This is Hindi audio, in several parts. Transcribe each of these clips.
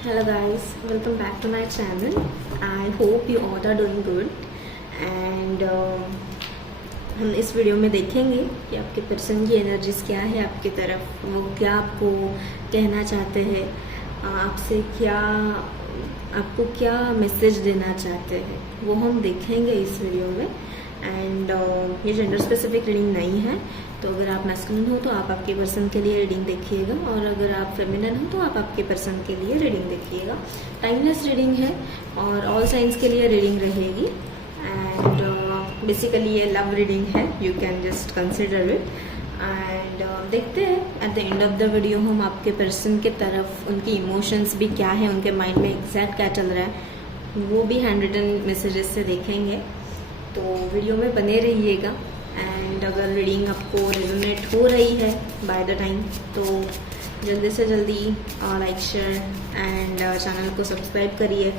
Hello guys, welcome back to my channel. I hope you all are doing good and हम इस वीडियो में देखेंगे कि आपके पर्सन की एनर्जीज क्या है आपकी तरफ, वो क्या आपको कहना चाहते हैं, आपसे क्या, आपको क्या मैसेज देना चाहते हैं, वो हम देखेंगे इस वीडियो में। एंड ये जेंडर स्पेसिफिक रीडिंग नहीं है, तो अगर आप मैस्कुलिन हो तो आप आपके पर्सन के लिए रीडिंग देखिएगा, और अगर आप फेमिनिन हो तो आप आपके पर्सन के लिए रीडिंग देखिएगा। टाइमलेस रीडिंग है और ऑल साइंस के लिए रीडिंग रहेगी। एंड बेसिकली ये लव रीडिंग है, you can just consider it. And देखते हैं at the end of the video हम आपके पर्सन के तरफ उनकी इमोशंस भी क्या है, उनके माइंड में एग्जैक्ट क्या चल रहा है, वो भी हैंड रिटन मैसेजेस से देखेंगे। तो वीडियो में बने रहिएगा। एंड अगर रीडिंग आपको रेजोनेट हो रही है बाय द टाइम, तो जल्दी से जल्दी लाइक शेयर एंड चैनल को सब्सक्राइब करिए,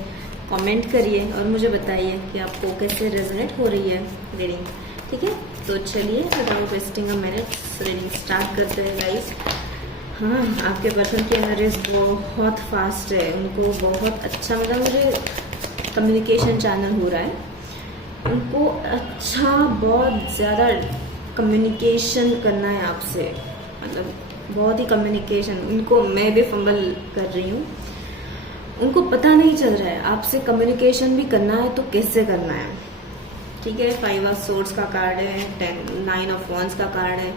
कमेंट करिए और मुझे बताइए कि आपको कैसे रेजोनेट हो रही है रीडिंग। ठीक है, तो चलिए without wasting a minute reading start करते हैं गाइस। हाँ, आपके पर्सन की एनर्जीज बहुत फास्ट है, उनको बहुत अच्छा, मतलब मुझे कम्युनिकेशन चैनल हो रहा है, उनको अच्छा बहुत ज़्यादा कम्युनिकेशन करना है आपसे, मतलब बहुत ही कम्युनिकेशन। उनको मैं भी फंबल कर रही हूँ, उनको पता नहीं चल रहा है आपसे कम्युनिकेशन भी करना है तो कैसे करना है। ठीक है, 5 ऑफ सोर्ड्स का कार्ड है, 9 ऑफ वॉन्ड्स का कार्ड है।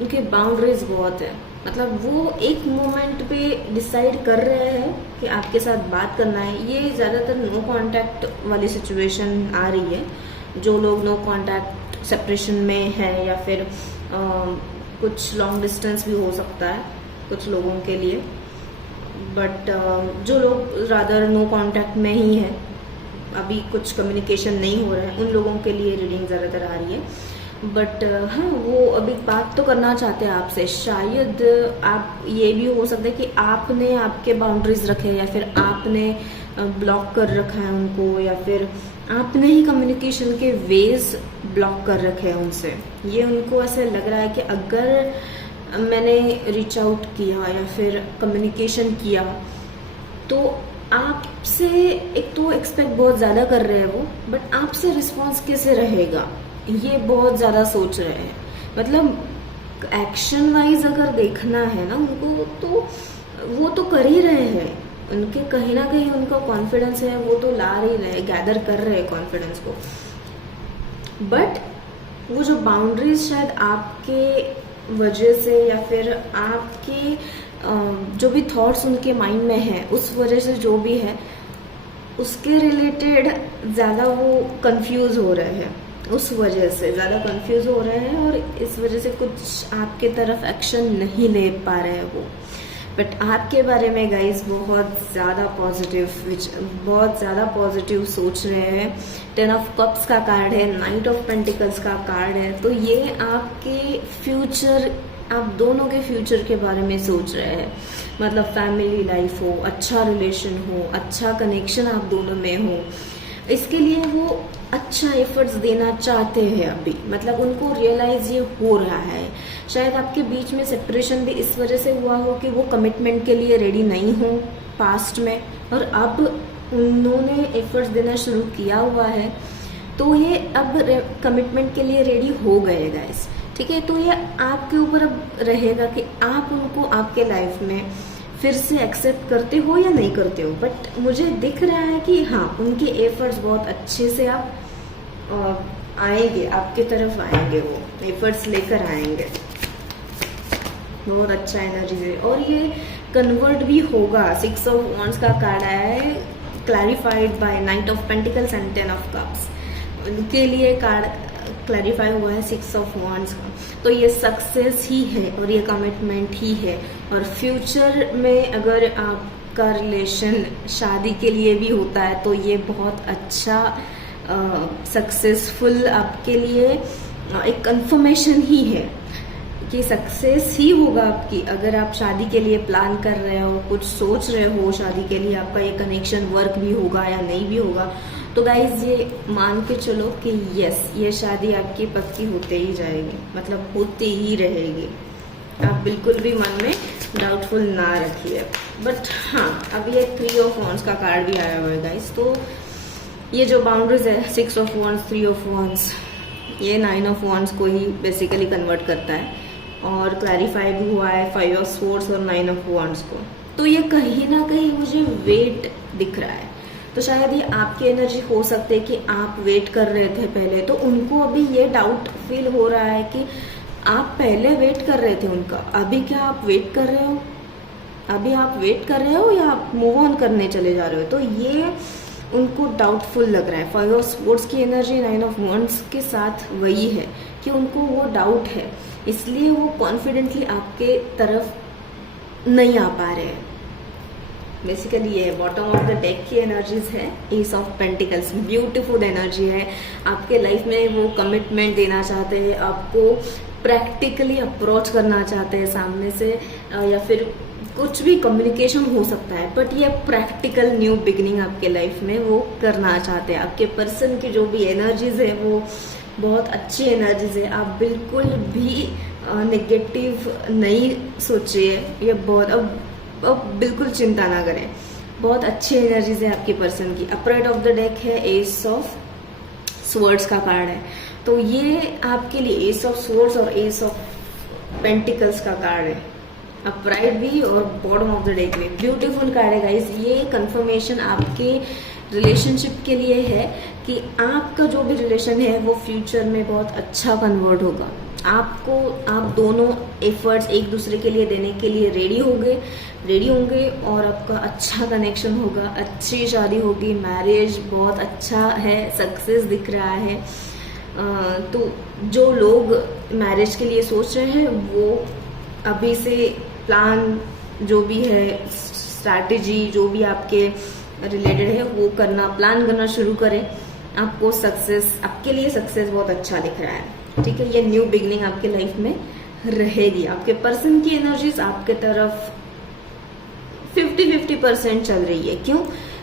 उनके बाउंड्रीज बहुत है, मतलब वो एक मोमेंट पे डिसाइड कर रहे हैं कि आपके साथ बात करना है। ये ज़्यादातर नो कांटेक्ट वाली सिचुएशन आ रही है, जो लोग नो कांटेक्ट सेपरेशन में है, या फिर कुछ लॉन्ग डिस्टेंस भी हो सकता है कुछ लोगों के लिए, बट जो लोग रादर नो कांटेक्ट में ही है, अभी कुछ कम्युनिकेशन नहीं हो रहा है, उन लोगों के लिए रीडिंग ज़्यादातर आ रही है। बट हाँ, वो अभी बात तो करना चाहते हैं आपसे। शायद आप, ये भी हो सकता है कि आपने आपके बाउंड्रीज रखे, या फिर आपने ब्लॉक कर रखा है उनको, या फिर आपने ही कम्युनिकेशन के वेज ब्लॉक कर रखे हैं उनसे। ये उनको ऐसे लग रहा है कि अगर मैंने रीच आउट किया या फिर कम्युनिकेशन किया तो आपसे, एक तो एक्सपेक्ट बहुत ज़्यादा कर रहे हैं वो, बट आपसे रिस्पॉन्स कैसे रहेगा ये बहुत ज़्यादा सोच रहे हैं। मतलब एक्शन वाइज अगर देखना है ना उनको, तो वो तो कर ही रहे हैं, उनके कहीं ना कहीं उनका कॉन्फिडेंस है, वो तो ला ही रहे, गैदर कर रहे हैं कॉन्फिडेंस को। बट वो जो बाउंड्रीज शायद आपके वजह से, या फिर आपके जो भी थॉट्स उनके माइंड में है उस वजह से, जो भी है उसके रिलेटेड ज़्यादा वो कंफ्यूज हो रहे हैं, उस वजह से ज़्यादा कंफ्यूज हो रहे हैं, और इस वजह से कुछ आपके तरफ एक्शन नहीं ले पा रहे हैं वो। बट आपके बारे में गाइस बहुत ज़्यादा पॉजिटिव सोच रहे हैं। 10 ऑफ कप्स का कार्ड है, 9 ऑफ पेंटिकल्स का कार्ड है, तो ये आपके फ्यूचर, आप दोनों के फ्यूचर के बारे में सोच रहे हैं। मतलब फैमिली लाइफ हो, अच्छा रिलेशन हो, अच्छा कनेक्शन आप दोनों में हो, इसके लिए वो अच्छा एफर्ट्स देना चाहते हैं अभी। मतलब उनको रियलाइज ये हो रहा है। शायद आपके बीच में सेपरेशन भी इस वजह से हुआ हो कि वो कमिटमेंट के लिए रेडी नहीं हो पास्ट में, और अब उन्होंने एफर्ट्स देना शुरू किया हुआ है, तो ये अब कमिटमेंट के लिए रेडी हो गए गाइस। ठीक है, तो ये आपके ऊपर अब रहेगा कि आप उनको आपके लाइफ में फिर से एक्सेप्ट करते हो या नहीं करते हो। बट मुझे दिख रहा है कि हाँ, उनके एफर्ट्स बहुत अच्छे से आप आएंगे, आपके तरफ आएंगे, वो एफर्ट्स लेकर आएंगे, बहुत अच्छा एनर्जी है। और ये कन्वर्ट भी होगा। 6 ऑफ वॉन्ड्स का कार्ड आया है, clarified by 9 of pentacles and 10 of cups. उनके लिए कार्ड क्लैरिफाई हुआ है 6 ऑफ वॉन्ड्स का, तो ये सक्सेस ही है और ये कमिटमेंट ही है। और फ्यूचर में अगर आपका रिलेशन शादी के लिए भी होता है तो ये बहुत अच्छा सक्सेसफुल आपके लिए एक कंफर्मेशन ही है कि सक्सेस ही होगा आपकी। अगर आप शादी के लिए प्लान कर रहे हो, कुछ सोच रहे हो शादी के लिए, आपका ये कनेक्शन वर्क भी होगा या नहीं भी होगा, तो गाइज ये मान के चलो कि यस, ये शादी आपकी पक्की होते ही जाएगी, मतलब होती ही रहेगी। आप बिल्कुल भी मन में डाउटफुल ना रखिए। बट हाँ, अब ये 3 ऑफ वॉन्ड्स का कार्ड भी आया हुआ है गाइस। तो ये जो बाउंड्रीज है 6 ऑफ वॉन्ड्स, 3 ऑफ वॉन्ड्स, ये 9 ऑफ वॉन्ड्स को ही बेसिकली कन्वर्ट करता है और क्लैरिफाई भी हुआ है 5 ऑफ स्वॉर्ड्स और 9 ऑफ वॉन्ड्स को। तो ये कहीं ना कहीं मुझे वेट दिख रहा है। तो शायद ये आपकी एनर्जी हो सकती है कि आप वेट कर रहे थे पहले, तो उनको अभी ये डाउट फील हो रहा है कि आप पहले वेट कर रहे थे उनका, अभी क्या आप वेट कर रहे हो, अभी आप वेट कर रहे हो या आप मूव ऑन करने चले जा रहे हो। तो ये उनको डाउटफुल लग रहा है। 5 ऑफ स्वॉर्ड्स की एनर्जी 9 ऑफ वॉन्ड्स के साथ वही है कि उनको वो डाउट है, इसलिए वो कॉन्फिडेंटली आपके तरफ नहीं आ पा रहे हैं। बेसिकली ये बॉटम ऑफ द डेक की एनर्जीज है S of pentacles, beautiful energy है। आपके लाइफ में वो कमिटमेंट देना चाहते हैं, आपको प्रैक्टिकली अप्रोच करना चाहते हैं सामने से, या फिर कुछ भी कम्युनिकेशन हो सकता है, बट ये प्रैक्टिकल न्यू बिगिनिंग आपके लाइफ में वो करना चाहते हैं। आपके पर्सन की जो भी एनर्जीज है वो बहुत अच्छी एनर्जीज है। आप बिल्कुल भी नेगेटिव नहीं सोचिए, ये बहुत अब बिल्कुल चिंता ना करें, बहुत अच्छी एनर्जीज है आपके पर्सन की। अपराइट ऑफ द डेक है एस ऑफ स्वॉर्ड्स का कार्ड है। तो ये आपके लिए एस ऑफ स्वॉर्ड्स और एस ऑफ पेंटिकल्स का कार्ड है, अपराइट भी और बॉटम ऑफ द डेक भी। ब्यूटीफुल कार्ड है गाइस। ये कंफर्मेशन आपके रिलेशनशिप के लिए है कि आपका जो भी रिलेशन है वो फ्यूचर में बहुत अच्छा कन्वर्ट होगा। आप दोनों एफर्ट्स एक दूसरे के लिए देने के लिए रेडी होंगे और आपका अच्छा कनेक्शन होगा, अच्छी शादी होगी, मैरिज बहुत अच्छा है, सक्सेस दिख रहा है। तो जो लोग मैरिज के लिए सोच रहे हैं वो अभी से प्लान जो भी है, स्ट्रैटेजी जो भी आपके रिलेटेड है वो प्लान करना शुरू करें। आपको सक्सेस, आपके लिए सक्सेस बहुत अच्छा दिख रहा है। ठीक है, ये न्यू बिगनिंग आपके लाइफ में रहेगी। आपके पर्सन की एनर्जीज आपके तरफ 50-50% चल रही है। क्यों?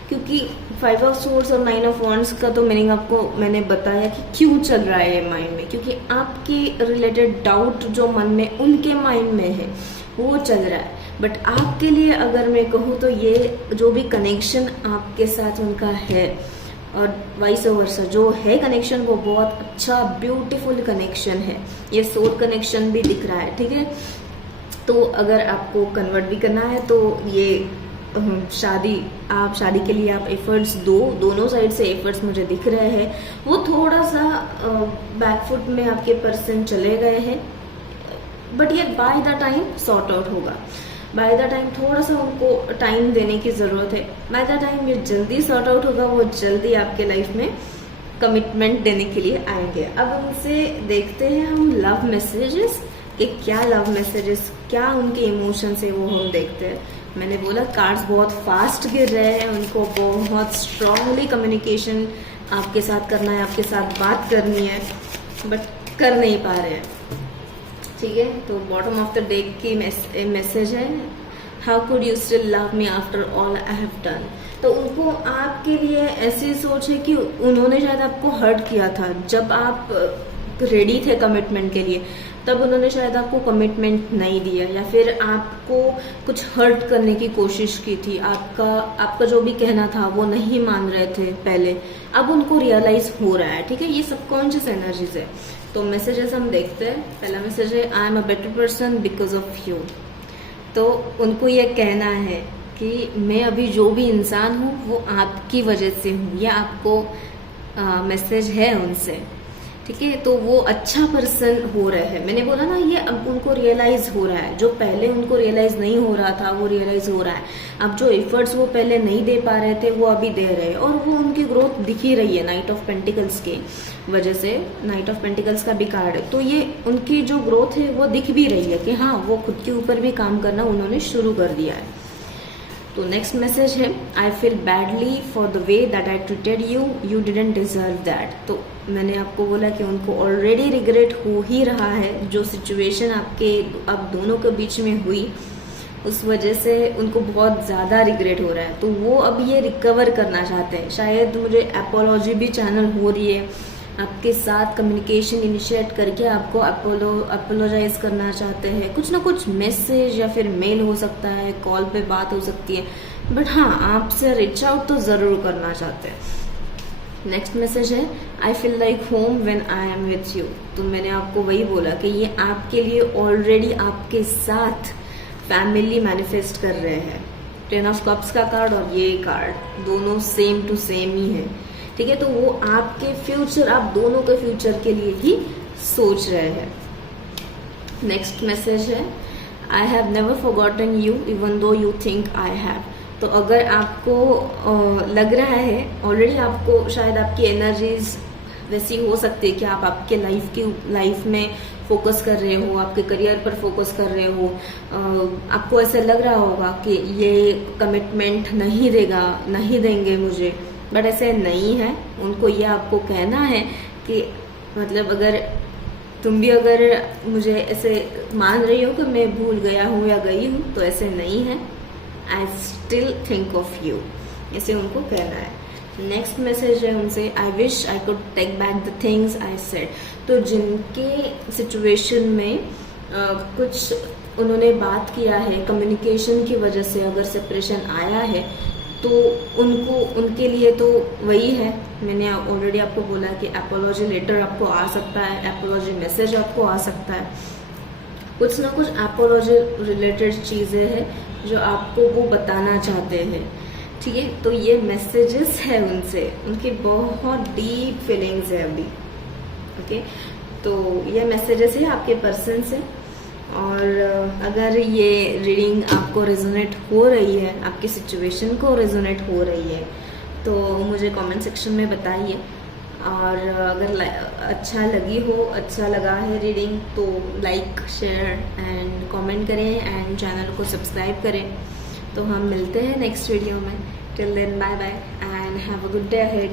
क्योंकि 5 ऑफ स्वॉर्ड्स और 9 ऑफ वॉन्ड्स का तो मीनिंग आपको मैंने बताया कि क्यों चल रहा है माइंड में, क्योंकि आपके रिलेटेड डाउट जो मन में उनके माइंड में है वो चल रहा है। बट आपके लिए अगर मैं कहूँ तो ये जो भी कनेक्शन आपके साथ उनका है और वाइस वर्सा जो है कनेक्शन, वो बहुत अच्छा ब्यूटीफुल कनेक्शन है। ये सोल कनेक्शन भी दिख रहा है। ठीक है, तो अगर आपको कन्वर्ट भी करना है तो ये शादी के लिए आप एफर्ट्स दोनों साइड से एफर्ट्स मुझे दिख रहे हैं। वो थोड़ा सा बैकफुट में आपके पर्सन चले गए हैं, बट ये by the time sort out होगा। बाय द टाइम थोड़ा सा उनको टाइम देने की जरूरत है। बाय द टाइम ये जल्दी सॉर्ट आउट होगा, वो जल्दी आपके लाइफ में कमिटमेंट देने के लिए आएंगे। अब उनसे देखते हैं हम लव मैसेजेस कि क्या लव मैसेजेस, क्या उनके इमोशंस है वो हम देखते हैं। मैंने बोला कार्ड्स बहुत फास्ट गिर रहे हैं, उनको बहुत स्ट्रांगली कम्युनिकेशन आपके साथ करना है, आपके साथ बात करनी है, बट कर नहीं पा रहे हैं। ठीक है, तो बॉटम ऑफ द डेक की मैसेज है, how could you still love me after all I have done. तो उनको आपके लिए ऐसी सोच है कि उन्होंने शायद आपको हर्ट किया था जब आप रेडी थे कमिटमेंट के लिए, तब उन्होंने शायद आपको कमिटमेंट नहीं दिया, या फिर आपको कुछ हर्ट करने की कोशिश की थी। आपका जो भी कहना था वो नहीं मान रहे थे पहले, अब उनको रियलाइज हो रहा है। ठीक है, ये सबकॉन्शियस एनर्जीज है। तो मैसेजेस हम देखते हैं। पहला मैसेज है, I am a better person because of you. तो उनको ये कहना है कि मैं अभी जो भी इंसान हूँ वो आपकी वजह से हूँ। यह आपको मैसेज है उनसे। ठीक है, तो वो अच्छा पर्सन हो रहे हैं। मैंने बोला ना, ये अब उनको रियलाइज हो रहा है, जो पहले उनको रियलाइज नहीं हो रहा था वो रियलाइज हो रहा है। अब जो एफर्ट्स वो पहले नहीं दे पा रहे थे वो अभी दे रहे हैं, और वो उनकी ग्रोथ दिख ही रही है नाइट ऑफ पेंटिकल्स की वजह से। नाइट ऑफ पेंटिकल्स का भी कार्ड है, तो ये उनकी जो ग्रोथ है वो दिख भी रही है कि हाँ, वो खुद के ऊपर भी काम करना उन्होंने शुरू कर दिया है। तो नेक्स्ट मैसेज है, I feel badly for the way that I treated you, you didn't deserve that. तो मैंने आपको बोला कि उनको ऑलरेडी रिग्रेट हो ही रहा है। जो सिचुएशन आप दोनों के बीच में हुई उस वजह से उनको बहुत ज़्यादा रिग्रेट हो रहा है। तो वो अब ये रिकवर करना चाहते हैं। शायद मुझे एपोलॉजी भी चैनल हो रही है, आपके साथ कम्युनिकेशन इनिशिएट करके आपको अपोलोजाइज करना चाहते हैं। कुछ ना कुछ मैसेज या फिर मेल हो सकता है, कॉल पे बात हो सकती है, बट हाँ आपसे रिच आउट तो ज़रूर करना चाहते हैं। नेक्स्ट मैसेज है I feel like home when I am with you. तो मैंने आपको वही बोला कि ये आपके लिए ऑलरेडी आपके साथ फैमिली मैनिफेस्ट कर रहे हैं। 10 ऑफ कप्स का कार्ड और ये कार्ड दोनों सेम टू सेम ही है, ठीक है। तो वो आपके फ्यूचर, आप दोनों के फ्यूचर के लिए ही सोच रहे हैं। नेक्स्ट मैसेज है I have never forgotten you even though you think I have. तो अगर आपको लग रहा है ऑलरेडी, आपको शायद आपकी एनर्जीज वैसी हो सकती है कि आप आपके लाइफ में फोकस कर रहे हो, आपके करियर पर फोकस कर रहे हो, आपको ऐसा लग रहा होगा कि ये कमिटमेंट नहीं देंगे मुझे, बट ऐसे नहीं है। उनको ये आपको कहना है कि मतलब अगर तुम भी अगर मुझे ऐसे मान रही हो कि मैं भूल गया हूँ या गई हूँ, तो ऐसे नहीं है। I still think of you, ऐसे उनको कहना है। नेक्स्ट मैसेज है उनसे I wish I could take back the things I said. तो जिनके सिचुएशन में कुछ उन्होंने बात किया है, कम्युनिकेशन की वजह से अगर सेपरेशन आया है, तो उनके लिए तो वही है। मैंने ऑलरेडी आपको बोला कि एपोलॉजी लेटर आपको आ सकता है, एपोलॉजी मैसेज आपको आ सकता है, कुछ ना कुछ एपोलॉजी रिलेटेड चीज़ें हैं जो आपको वो बताना चाहते हैं, ठीक है। तो ये मैसेजेस है उनसे, उनकी बहुत डीप फीलिंग्स है अभी, ओके। तो ये मैसेजेस है आपके पर्सन से। और अगर ये रीडिंग आपको रेजोनेट हो रही है, आपकी सिचुएशन को रेजोनेट हो रही है, तो मुझे कमेंट सेक्शन में बताइए। और अगर अच्छा लगा है रीडिंग, तो लाइक, शेयर एंड कमेंट करें एंड चैनल को सब्सक्राइब करें। तो हम मिलते हैं नेक्स्ट वीडियो में। Till then bye bye and have a good day ahead.